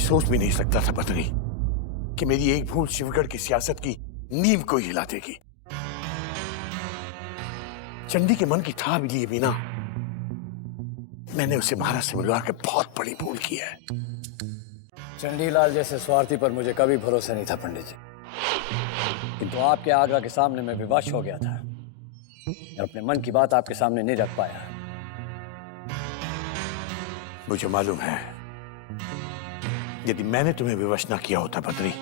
सोच भी नहीं सकता था पत्नी कि मेरी एक भूल शिवगढ़ की सियासत की नींव को हिला देगी। चंडी के मन की था भी लिए बिना मैंने उसे महाराज से मिलवा के बहुत बड़ी भूल की है। चंडीलाल जैसे स्वार्थी पर मुझे कभी भरोसा नहीं था पंडित जी, किंतु आपके आज्ञा के सामने मैं विवश हो गया था और अपने मन की बात आपके सामने नहीं रख पाया। मुझे मालूम है यदि मैंने तुम्हें विवश न किया होता पत्नी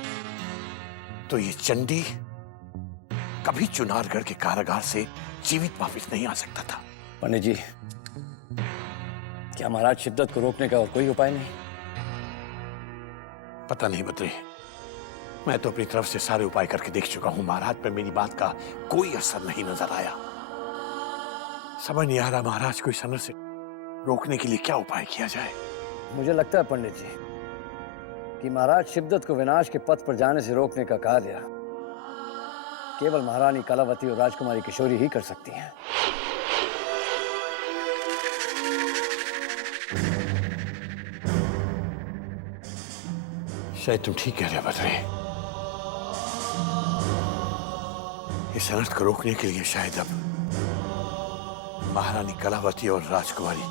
तो ये चंडी कभी चुनारगढ़ के कारागार से जीवित वापस नहीं आ सकता था। पंडित जी, क्या महाराज शिद्दत को रोकने का और कोई उपाय नहीं? पता नहीं बद्री, मैं तो अपनी तरफ से सारे उपाय करके देख चुका हूं। महाराज पर मेरी बात का कोई असर नहीं नजर आया। समझ नहीं आ रहा महाराज को इस असर से रोकने के लिए क्या उपाय किया जाए। मुझे लगता है पंडित जी कि महाराज शिद्दत को विनाश के पथ पर जाने से रोकने का कार्य केवल महारानी कलावती और राजकुमारी किशोरी ही कर सकती हैं। शायद तुम ठीक कह रहे हो बद्री। इस अनर्थ को रोकने के लिए शायद अब महारानी कलावती और राजकुमारी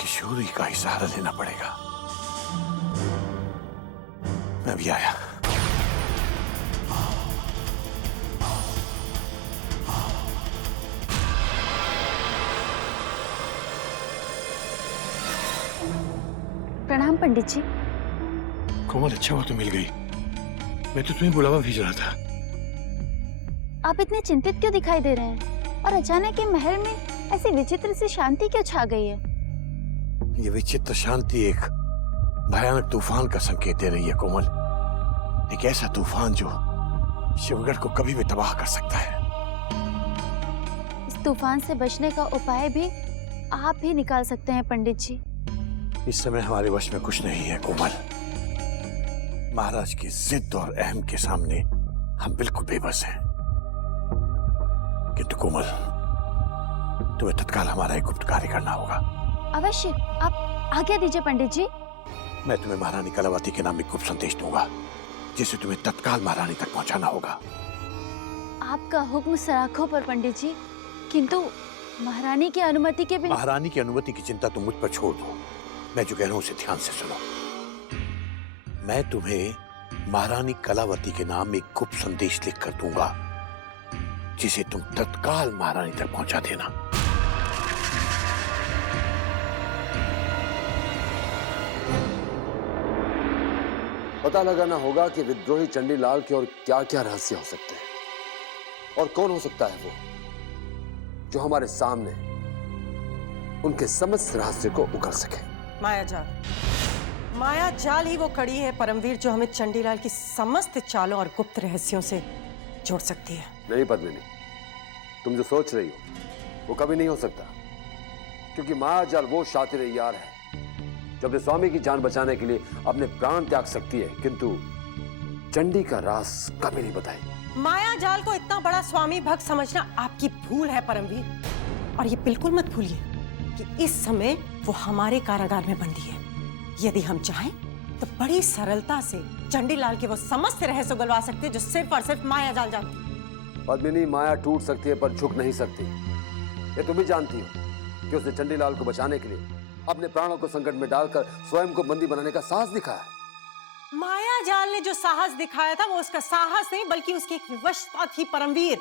किशोरी का ही सहारा लेना पड़ेगा। मैं भी आया। प्रणाम पंडित जी। कोमल, अच्छा हुआ तो मिल गई। मैं तो तुम्हें बुलावा भेज रहा था। आप इतने चिंतित क्यों दिखाई दे रहे हैं और अचानक ये महल में ऐसी विचित्र सी शांति क्यों छा गई है? ये विचित्र शांति एक भयानक तूफान का संकेत दे रही है कोमल। एक ऐसा तूफान जो शिवगढ़ को कभी भी तबाह कर सकता है। इस तूफान से बचने का उपाय भी आप ही निकाल सकते हैं पंडित जी। इस समय हमारे वश में कुछ नहीं है कोमल। महाराज की जिद और अहम के सामने हम बिल्कुल बेबस हैं। किंतु कोमल, तुम्हें तत्काल हमारा एक गुप्त कार्य करना होगा। अवश्य, आप आज्ञा दीजिए पंडित जी। मैं तुम्हें महारानी कलावती के नाम एक गुप्त संदेश दूंगा जिसे तुम्हें तत्काल महारानी तक पहुंचाना होगा। आपका हुक्म सराखों पर पंडित जी, किंतु महारानी की अनुमति के बिना। महारानी की अनुमति की चिंता तुम मुझ पर छोड़ दो। मैं जो कह रहा हूं उसे ध्यान से सुनो। मैं तुम्हें महारानी कलावती के नाम एक गुप्त संदेश लिख कर दूंगा जिसे तुम तत्काल महारानी तक पहुंचा देना। पता लगाना होगा कि विद्रोही चंडीलाल के और क्या क्या रहस्य हो सकते हैं और कौन हो सकता है वो जो हमारे सामने उनके समस्त रहस्य को उगल सके। माया जाल ही वो कड़ी है परमवीर जो हमें चंडीलाल की समस्त चालों और गुप्त रहस्यों से जोड़ सकती है। नहीं पद्मिनी, तुम जो सोच रही हो वो कभी नहीं हो सकता, क्योंकि माया जाल वो शातिर यार है जो अपने स्वामी की जान बचाने के लिए अपने प्राण त्याग सकती है, किंतु चंडी का राज कभी नहीं बताई। माया जाल को इतना बड़ा स्वामी भक्त समझना आपकी भूल है परमवीर, और ये बिल्कुल मत भूलिए कि इस समय वो हमारे कारागार में बंदी है। यदि हम चाहें तो बड़ी सरलता से चंडीलाल के वो समस्त रहस्य उगलवा सकते हैं जो सिर्फ और सिर्फ माया जाल जानती है। पद्मिनी, माया टूट सकती है पर झुक नहीं सकती। ये तुम भी जानती हो कि उसने चंडीलाल को बचाने के लिए अपने प्राणों को संकट में डालकर स्वयं को बंदी बनाने का साहस दिखाया। माया जाल ने जो साहस दिखाया था वो उसका साहस नहीं बल्कि उसकी एक विवशता थी परमवीर।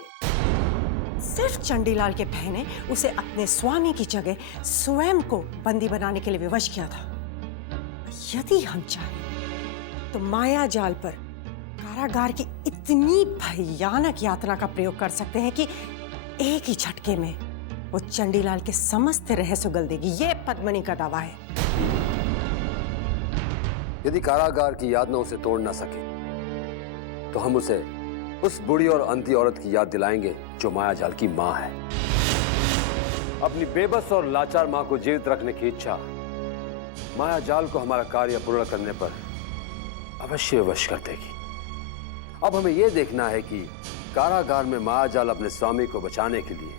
सिर्फ चंडीलाल के भय ने उसे अपने स्वामी की जगह स्वयं को बंदी बनाने के लिए विवश किया था। यदि हम चाहें तो माया जाल पर कारागार की इतनी भयानक यातना का प्रयोग कर सकते हैं कि एक ही झटके में वो चंडीलाल के समस्त रहस्य उगल देगी। ये पद्मिनी का दावा है। यदि कारागार की यातना उसे तोड़ ना सके तो हम उसे उस बुढ़ी और अंधी औरत की याद दिलाएंगे जो माया जाल की मां है। अपनी बेबस और लाचार मां को जीवित रखने की इच्छा माया जाल को हमारा कार्य पूर्ण करने पर अवश्य वश कर देगी। अब हमें यह देखना है कि कारागार में माया जाल अपने स्वामी को बचाने के लिए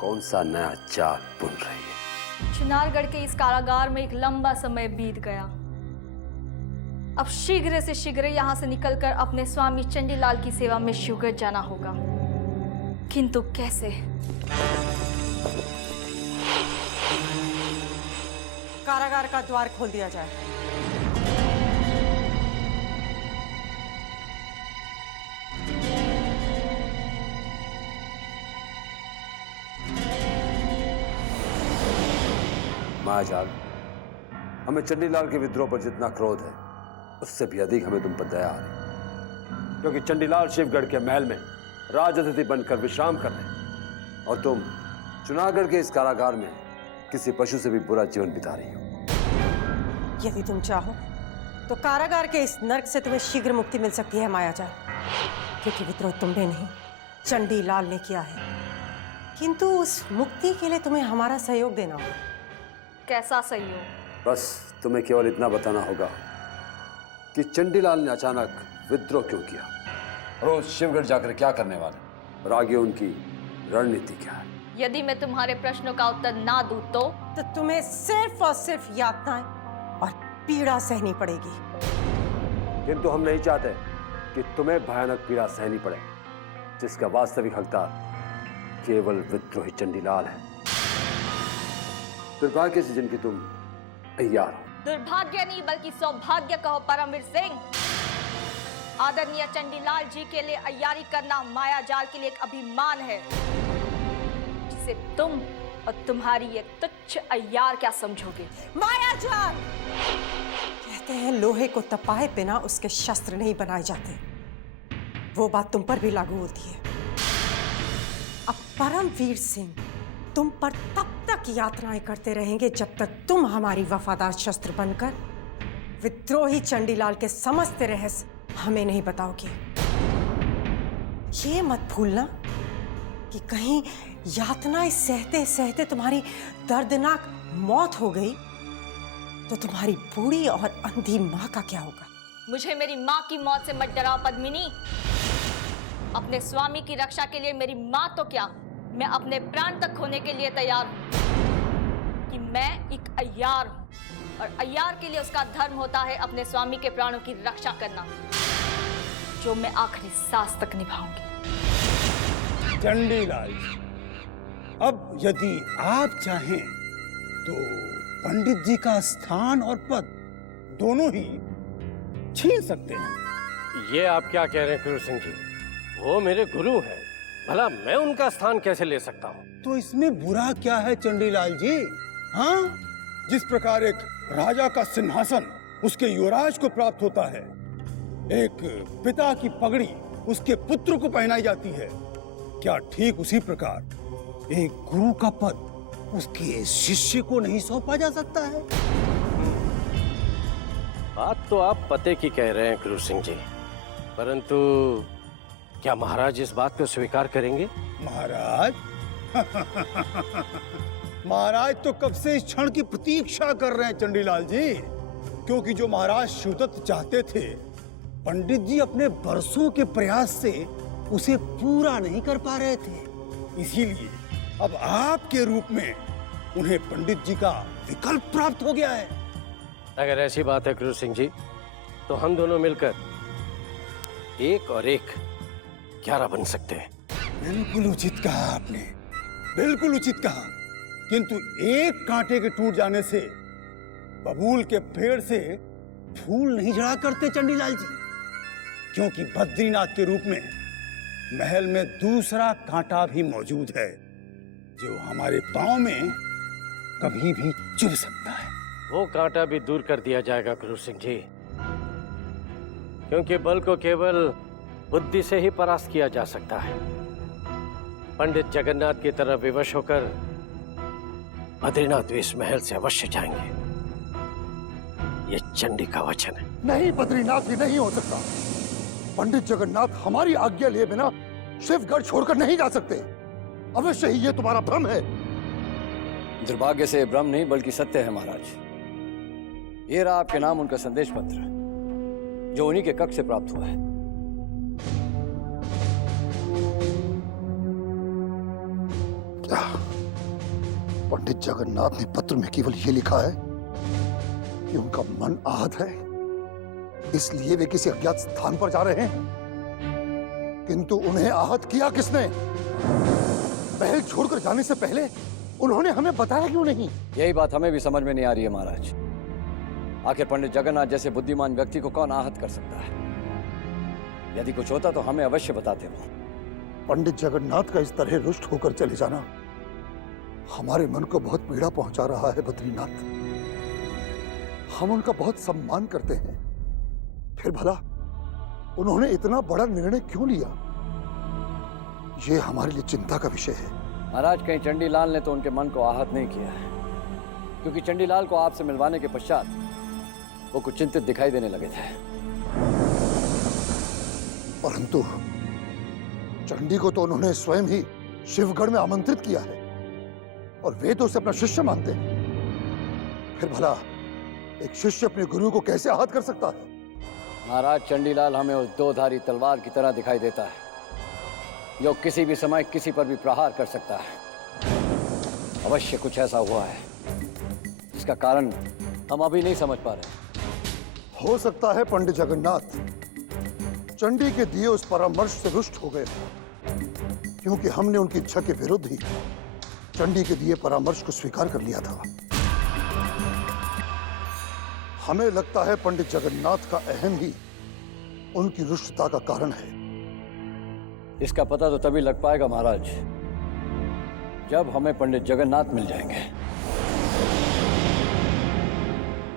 कौन सा नया चाल बुन रही है। चुनारगढ़ के इस कारागार में एक लंबा समय बीत गया। अब शीघ्र से शीघ्र यहाँ से निकलकर अपने स्वामी चंडीलाल की सेवा में शिवगढ़ जाना होगा, किंतु कैसे? कारागार का द्वार खोल दिया जाए। मायाजाल, हमें चंडीलाल के विद्रोह पर जितना क्रोध है उससे भी अधिक हमें तुम पर दया आ रही, क्योंकि चंडीलाल शिवगढ़ के महल में राजअतिथि बनकर विश्राम कर रहे और तुम चुनागढ़ के इस कारागार में किसी पशु से भी बुरा जीवन बिता रही हो। यदि तुम चाहो तो कारागार के इस नर्क से तुम्हें शीघ्र मुक्ति मिल सकती है मायाजाल, क्योंकि विद्रोह तुमने नहीं चंडीलाल ने किया है, किंतु उस मुक्ति के लिए तुम्हें हमारा सहयोग देना होगा। कैसा सहयोग? बस तुम्हें केवल इतना बताना होगा कि चंडीलाल ने अचानक विद्रोह क्यों किया और वो शिवगढ़ जाकर क्या करने वाले और आगे उनकी रणनीति क्या है। यदि मैं तुम्हारे प्रश्नों का उत्तर ना दूं तो तुम्हें सिर्फ और सिर्फ यातनाएं और पीड़ा सहनी पड़ेगी। किंतु हम नहीं चाहते कि तुम्हें भयानक पीड़ा सहनी पड़े, जिसका वास्तविक हकदार केवल विद्रोही चंडीलाल है। दुर्भाग्य से जिनकी तुम अय्यार हो। दुर्भाग्य नहीं बल्कि सौभाग्य कहो परमवीर सिंह। आदरणीय चंडीलाल जी के लिए अय्यारी करना मायाजाल के लिए एक अभिमान है, जिसे तुम और तुम्हारी ये तुच्छ अय्यार क्या समझोगे? मायाजाल! कहते हैं लोहे को तपाए बिना उसके शस्त्र नहीं बनाए जाते, वो बात तुम पर भी लागू होती है। अब परमवीर सिंह तुम पर तब तक यातनाएं करते रहेंगे जब तक तुम हमारी वफादार शस्त्र बनकर विद्रोही चंडीलाल के समस्त रहस्य हमें नहीं बताओगे। ये मत भूलना कि कहीं यातनाएं सहते सहते तुम्हारी दर्दनाक मौत हो गई तो तुम्हारी बूढ़ी और अंधी माँ का क्या होगा? मुझे मेरी माँ की मौत से मत डराओ पद्मिनी। अपने स्वामी की रक्षा के लिए मेरी माँ तो क्या, मैं अपने प्राण तक खोने के लिए तैयार हूं कि मैं एक अय्यार हूं, और अय्यार के लिए उसका धर्म होता है अपने स्वामी के प्राणों की रक्षा करना, जो मैं आखिरी सांस तक निभाऊंगी। चंडीलाल, अब यदि आप चाहें तो पंडित जी का स्थान और पद दोनों ही छीन सकते हैं। ये आप क्या कह रहे हैं गुरु सिंह जी? वो मेरे गुरु हैं, भला मैं उनका स्थान कैसे ले सकता हूँ? तो इसमें बुरा क्या है चंडीलाल जी? हाँ, जिस प्रकार एक राजा का सिंहासन उसके युवराज को प्राप्त होता है, एक पिता की पगड़ी उसके पुत्र को पहनाई जाती है, क्या ठीक उसी प्रकार एक गुरु का पद उसके शिष्य को नहीं सौंपा जा सकता है? बात तो आप पते की कह रहे हैं गुरु सिंह जी, परंतु क्या महाराज इस बात को स्वीकार करेंगे? महाराज महाराज तो कब से इस क्षण की प्रतीक्षा कर रहे हैं चंडीलाल जी, क्योंकि जो महाराज शिवदत्त चाहते थे पंडित जी अपने बरसों के प्रयास से उसे पूरा नहीं कर पा रहे थे, इसीलिए अब आपके रूप में उन्हें पंडित जी का विकल्प प्राप्त हो गया है। अगर ऐसी बात है गुरु सिंह जी, तो हम दोनों मिलकर 1 और 1 11 बन सकते हैं। बिल्कुल उचित कहा आपने, बिल्कुल उचित कहा, किंतु एक कांटे के टूट जाने से बबूल के पेड़ से फूल नहीं झड़ा करते चंडीलाल जी, क्योंकि बद्रीनाथ के रूप में महल में दूसरा कांटा भी मौजूद है जो हमारे पांव में कभी भी चुभ सकता है। वो कांटा भी दूर कर दिया जाएगा गुरु सिंह जी, क्योंकि बल को केवल बुद्धि से ही परास्त किया जा सकता है। पंडित जगन्नाथ की तरह विवश होकर बद्रीनाथ भी इस महल से अवश्य जाएंगे, ये चंडी का वचन है। नहीं बद्रीनाथ, ही नहीं हो सकता। पंडित जगन्नाथ हमारी आज्ञा लिए बिना शिवगढ़ छोड़कर नहीं जा सकते। अवश्य ही ये तुम्हारा भ्रम है। दुर्भाग्य से भ्रम नहीं बल्कि सत्य है महाराज। ये रहा आपके नाम उनका संदेश पत्र, जो उन्हीं के कक्ष से प्राप्त हुआ है। क्या पंडित जगन्नाथ ने पत्र में केवल ये लिखा है कि उनका मन आहत है? इसलिए वे किसी अज्ञात स्थान पर जा रहे हैं। किंतु उन्हें आहत किया किसने? महल छोड़कर जाने से पहले उन्होंने हमें बताया क्यों नहीं? यही बात हमें भी समझ में नहीं आ रही है महाराज। आखिर पंडित जगन्नाथ जैसे बुद्धिमान व्यक्ति को कौन आहत कर सकता है? यदि कुछ होता तो हमें अवश्य बताते वो। पंडित जगन्नाथ का इस तरह रुष्ट होकर चले जाना हमारे मन को बहुत पीड़ा पहुंचा रहा है बद्रीनाथ। हम उनका बहुत सम्मान करते हैं, फिर भला उन्होंने इतना बड़ा निर्णय क्यों लिया? ये हमारे लिए चिंता का विषय है। महाराज, कहीं चंडीलाल ने तो उनके मन को आहत नहीं किया है, क्योंकि चंडीलाल को आपसे मिलवाने के पश्चात वो कुछ चिंतित दिखाई देने लगे थे। परंतु चंडी को तो उन्होंने स्वयं ही शिवगढ़ में आमंत्रित किया है और वे तो उसे अपना शिष्य मानते हैं। फिर भला एक शिष्य अपने गुरु को कैसे आहत कर सकता है? महाराज, चंडीलाल हमें उस दो-धारी तलवार की तरह दिखाई देता है, जो किसी भी समय किसी पर भी प्रहार कर सकता है। अवश्य कुछ ऐसा हुआ है जिसका कारण हम अभी नहीं समझ पा रहे। हो सकता है पंडित जगन्नाथ चंडी के दिए उस परामर्श से रुष्ट हो गए, क्योंकि हमने उनकी इच्छा के विरुद्ध ही चंडी के दिए परामर्श को स्वीकार कर लिया था। हमें लगता है पंडित जगन्नाथ का अहम ही उनकी रुष्टता का कारण है। इसका पता तो तभी लग पाएगा महाराज, जब हमें पंडित जगन्नाथ मिल जाएंगे।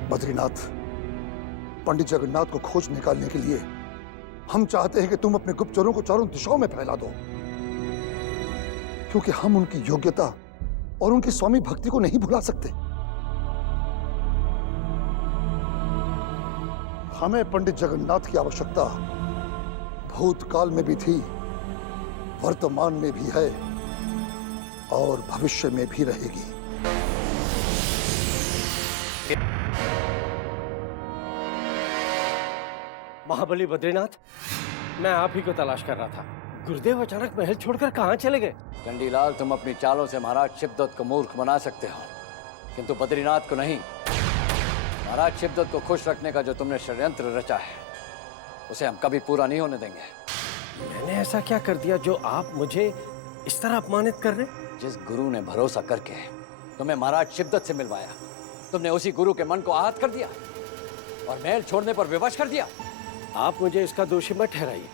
बद्रीनाथ, पंडित जगन्नाथ को खोज निकालने के लिए हम चाहते हैं कि तुम अपने गुप्तचरों को चारों दिशाओं में फैला दो, क्योंकि हम उनकी योग्यता और उनकी स्वामी भक्ति को नहीं भुला सकते। हमें पंडित जगन्नाथ की आवश्यकता भूतकाल में भी थी, वर्तमान में भी है और भविष्य में भी रहेगी। महाबली बद्रीनाथ, मैं आप ही को तलाश कर रहा था। गुरुदेव अचानक महल छोड़कर कहाँ चले गए? चंडीलाल, तुम अपनी चालों से महाराज शिवदत्त को मूर्ख बना सकते हो, किंतु बद्रीनाथ को नहीं। महाराज शिवदत्त को खुश रखने का जो तुमने षड्यंत्र रचा है, उसे हम कभी पूरा नहीं होने देंगे। मैंने ऐसा क्या कर दिया जो आप मुझे इस तरह अपमानित कर रहे? जिस गुरु ने भरोसा करके तुम्हें महाराज शिवदत्त से मिलवाया, तुमने उसी गुरु के मन को आहत कर दिया और महल छोड़ने पर विवश कर दिया। आप मुझे इसका दोषी मत ठहराइए।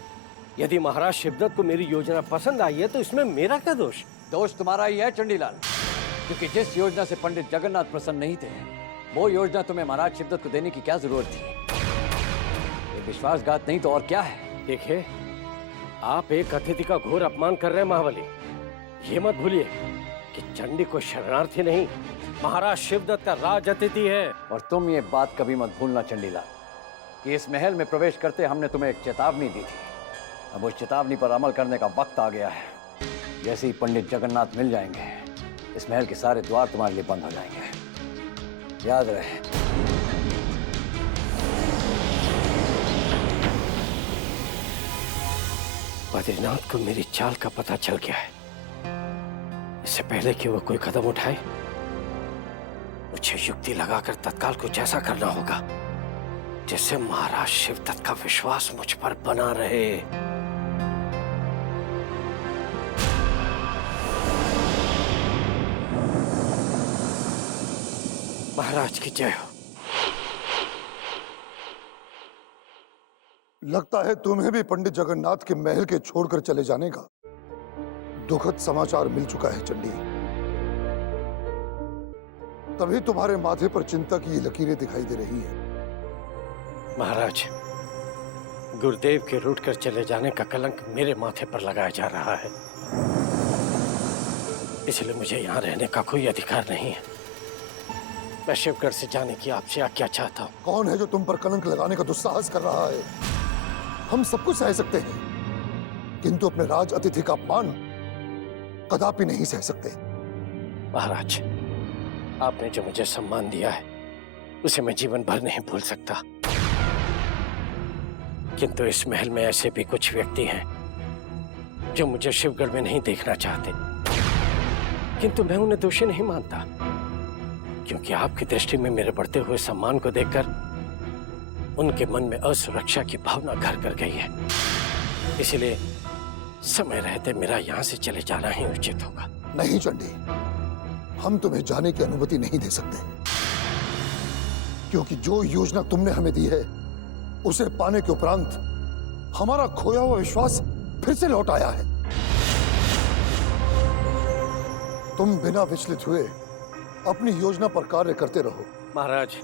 यदि महाराज शिवदत्त को मेरी योजना पसंद आई है तो इसमें मेरा क्या दोष? दोष तुम्हारा ही है चंडीलाल, क्योंकि जिस योजना से पंडित जगन्नाथ प्रसन्न नहीं थे, वो योजना तुम्हें महाराज शिवदत्त को देने की क्या जरूरत थी? ये विश्वासघात नहीं तो और क्या है? देखिए, आप एक अतिथि का घोर अपमान कर रहे हैं महाबली। ये मत भूलिए कि चंडी को शरणार्थी नहीं, महाराज शिवदत्त का राज अतिथि है। और तुम ये बात कभी मत भूलना चंडीलाल, कि इस महल में प्रवेश करते हमने तुम्हें एक चेतावनी दी थी। अब उस चेतावनी पर अमल करने का वक्त आ गया है। जैसे ही पंडित जगन्नाथ मिल जाएंगे, इस महल के सारे द्वार तुम्हारे लिए बंद हो जाएंगे। याद रहे। बद्रीनाथ को मेरी चाल का पता चल गया है। इससे पहले कि वो कोई कदम उठाए, मुझे युक्ति लगाकर तत्काल कुछ ऐसा करना होगा जिससे महाराज शिवदत्त का विश्वास मुझ पर बना रहे। महाराज की जय हो। लगता है तुम्हें भी पंडित जगन्नाथ के महल के छोड़कर चले जाने का दुखद समाचार मिल चुका है चंडी। तभी तुम्हारे माथे पर चिंता की ये लकीरें दिखाई दे रही हैं। महाराज, गुरुदेव के रूठ कर चले जाने का कलंक मेरे माथे पर लगाया जा रहा है, इसलिए मुझे यहाँ रहने का कोई अधिकार नहीं है। मैं शिवगढ़ से जाने की आपसे आज्ञा चाहता हूँ। कौन है जो तुम पर कलंक लगाने का दुस्साहस कर रहा है? हम सब कुछ सह सकते हैं, किंतु अपने राज अतिथि का अपमान कदापि नहीं सह सकते। महाराज, आपने जो मुझे सम्मान दिया है उसे मैं जीवन भर नहीं भूल सकता, किंतु इस महल में ऐसे भी कुछ व्यक्ति हैं जो मुझे शिवगढ़ में नहीं देखना चाहते, किंतु मैं उन्हें दोषी नहीं मानता, क्योंकि आपकी दृष्टि में मेरे बढ़ते हुए सम्मान को देखकर उनके मन में असुरक्षा की भावना घर कर गई है। इसलिए समय रहते मेरा यहाँ से चले जाना ही उचित होगा। नहीं चंडी, हम तुम्हें जाने की अनुमति नहीं दे सकते, क्योंकि जो योजना तुमने हमें दी है उसे पाने के उपरांत हमारा खोया हुआ विश्वास फिर से लौट आया है। तुम बिना विचलित हुए अपनी योजना पर कार्य करते रहो। महाराज,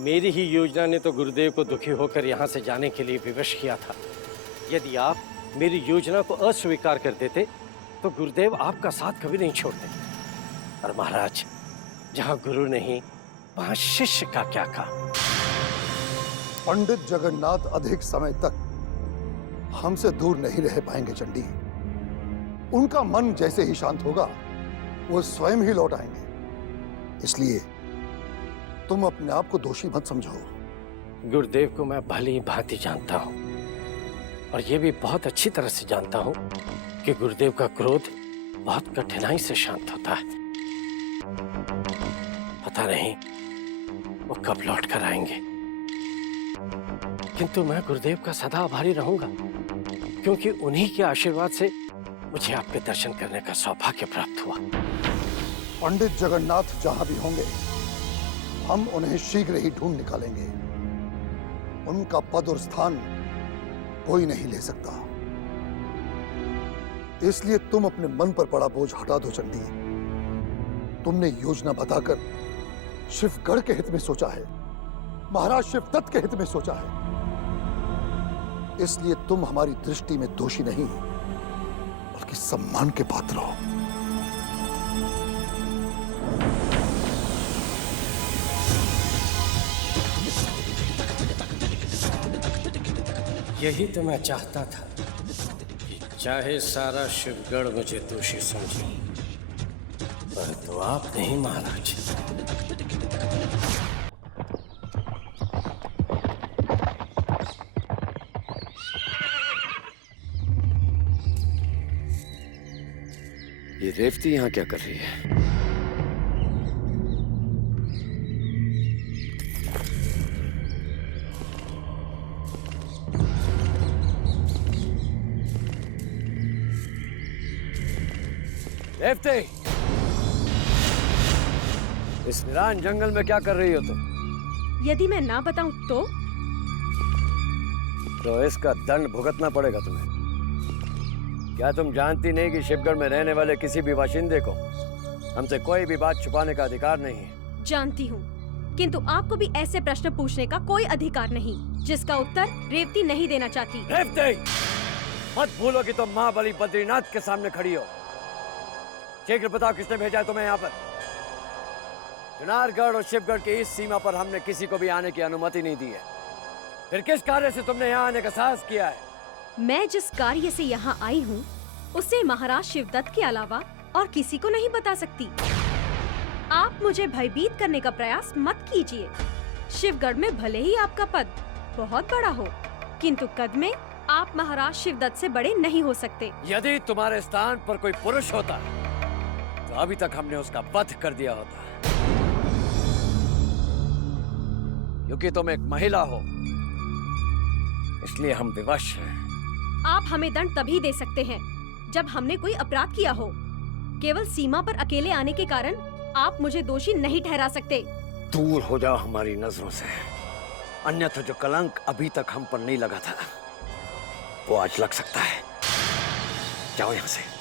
मेरी ही योजना ने तो गुरुदेव को दुखी होकर यहाँ से जाने के लिए विवश किया था। यदि आप मेरी योजना को अस्वीकार कर देते तो गुरुदेव आपका साथ कभी नहीं छोड़ते। और महाराज, जहाँ गुरु नहीं वहाँ शिष्य का क्या काम। पंडित जगन्नाथ अधिक समय तक हमसे दूर नहीं रह पाएंगे चंडी। उनका मन जैसे ही शांत होगा वो स्वयं ही लौट आएंगे। इसलिए तुम अपने आप को दोषी मत समझो। गुरुदेव को मैं भली भांति जानता हूँ और ये भी बहुत अच्छी तरह से जानता हूँ कि गुरुदेव का क्रोध बहुत कठिनाई से शांत होता है। पता नहीं वो कब लौट कर आएंगे, किंतु मैं गुरुदेव का सदा आभारी रहूंगा, क्योंकि उन्हीं के आशीर्वाद से मुझे आपके दर्शन करने का सौभाग्य प्राप्त हुआ। पंडित जगन्नाथ जहां भी होंगे हम उन्हें शीघ्र ही ढूंढ निकालेंगे। उनका पद और स्थान कोई नहीं ले सकता। इसलिए तुम अपने मन पर पड़ा बोझ हटा दो चंडी। तुमने योजना बताकर शिवगढ़ के हित में सोचा है, महाराज शिवदत्त के हित में सोचा है। इसलिए तुम हमारी दृष्टि में दोषी नहीं बल्कि सम्मान के पात्र हो। यही तो मैं चाहता था कि चाहे सारा शिवगढ़ मुझे दोषी समझे, पर तो आप नहीं महाराज। ये रेवती यहाँ क्या कर रही है? रेवती, इस वीरान जंगल में क्या कर रही हो तुम? यदि मैं ना बताऊं तो इसका दंड भुगतना पड़ेगा तुम्हें। क्या तुम जानती नहीं कि शिवगढ़ में रहने वाले किसी भी बाशिंदे को हमसे कोई भी बात छुपाने का अधिकार नहीं है? जानती हूँ, किंतु आपको भी ऐसे प्रश्न पूछने का कोई अधिकार नहीं जिसका उत्तर रेवती नहीं देना चाहती। रेवती, मत भूलो कि तुम माँ बलि बद्रीनाथ के सामने खड़ी हो। शीघ्र बताओ किसने भेजा है तुम्हें यहाँ पर? चुनारगढ़ और शिवगढ़ की इस सीमा पर हमने किसी को भी आने की अनुमति नहीं दी है। फिर किस कार्य से तुमने यहाँ आने का साहस किया है? मैं जिस कार्य से यहाँ आई हूँ उसे महाराज शिवदत्त के अलावा और किसी को नहीं बता सकती। आप मुझे भयभीत करने का प्रयास मत कीजिए। शिवगढ़ में भले ही आपका पद बहुत बड़ा हो, किंतु कद में आप महाराज शिवदत्त से बड़े नहीं हो सकते। यदि तुम्हारे स्थान पर कोई पुरुष होता तो अभी तक हमने उसका वध कर दिया होता। क्योंकि तुम एक महिला हो, इसलिए हम विवश हैं। आप हमें दंड तभी दे सकते हैं जब हमने कोई अपराध किया हो। केवल सीमा पर अकेले आने के कारण आप मुझे दोषी नहीं ठहरा सकते। दूर हो जाओ हमारी नजरों से, अन्यथा जो कलंक अभी तक हम पर नहीं लगा था वो आज लग सकता है। जाओ यहाँ से।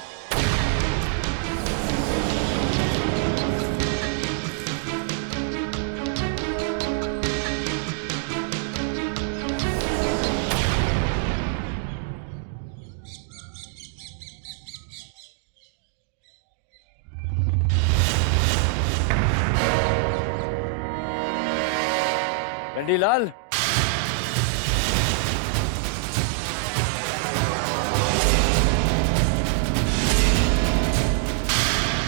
चंडीलाल,